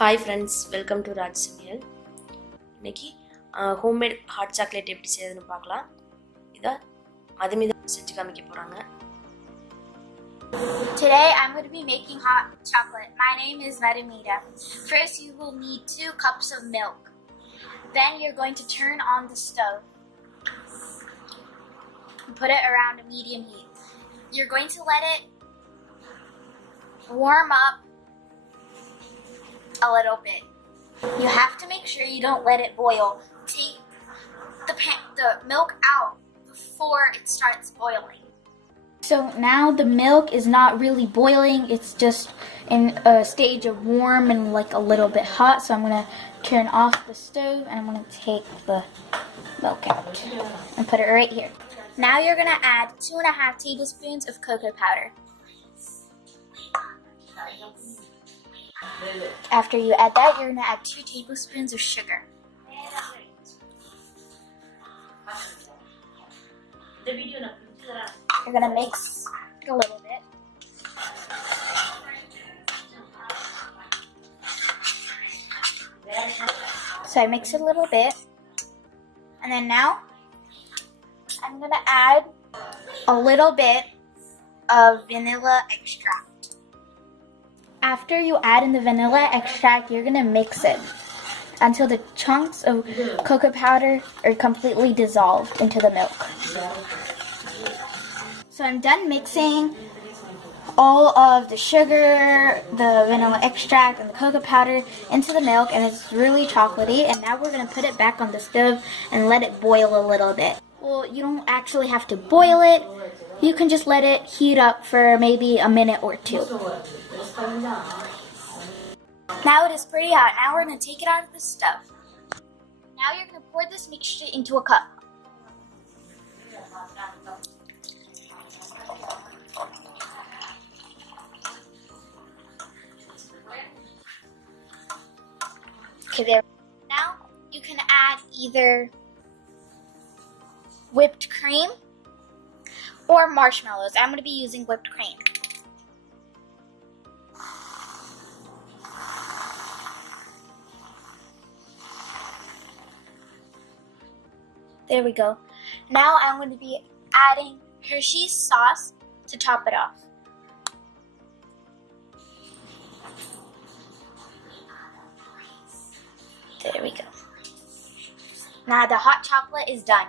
Hi friends, welcome to Raje Samayal. இன்னைக்கு homemade hot chocolate எப்படி செய்யறதுன்னு பார்க்கலாம். இத மதுமிதா செஞ்சு காமிக்க போறாங்க. Today I'm going to be making hot chocolate. My name is Madhumitha. First you will need 2 cups of milk. Then you're going to turn on the stove. Put it around a medium heat. You're going to let it warm up a little bit. You have to make sure you don't let it boil. Take the milk out before it starts boiling. So now the milk is not really boiling, it's just in a stage of warm and like a little bit hot. So I'm going to turn off the stove and I'm going to take the milk out and put it right here. Now you're going to add 2.5 tablespoons of cocoa powder. After you add that, you're going to add 2 tablespoons of sugar. You're going to mix a little bit. So I mix it a little bit. And then now, I'm going to add a little bit of vanilla extract. After you add in the vanilla extract, you're going to mix it until the chunks of cocoa powder are completely dissolved into the milk. So I'm done mixing all of the sugar, the vanilla extract, and the cocoa powder into the milk, and it's really chocolatey. And now we're going to put it back on the stove and let it boil a little bit. Well, you don't actually have to boil it. You can just let it heat up for maybe a minute or 2. Now it is pretty hot. Now we're going to take it out of the stove. Now you're going to pour this mixture into a cup. Okay, there. Now you can add either whipped cream or marshmallows. I'm going to be using whipped cream. There we go. Now I'm going to be adding Hershey's sauce to top it off. There we go. Now the hot chocolate is done.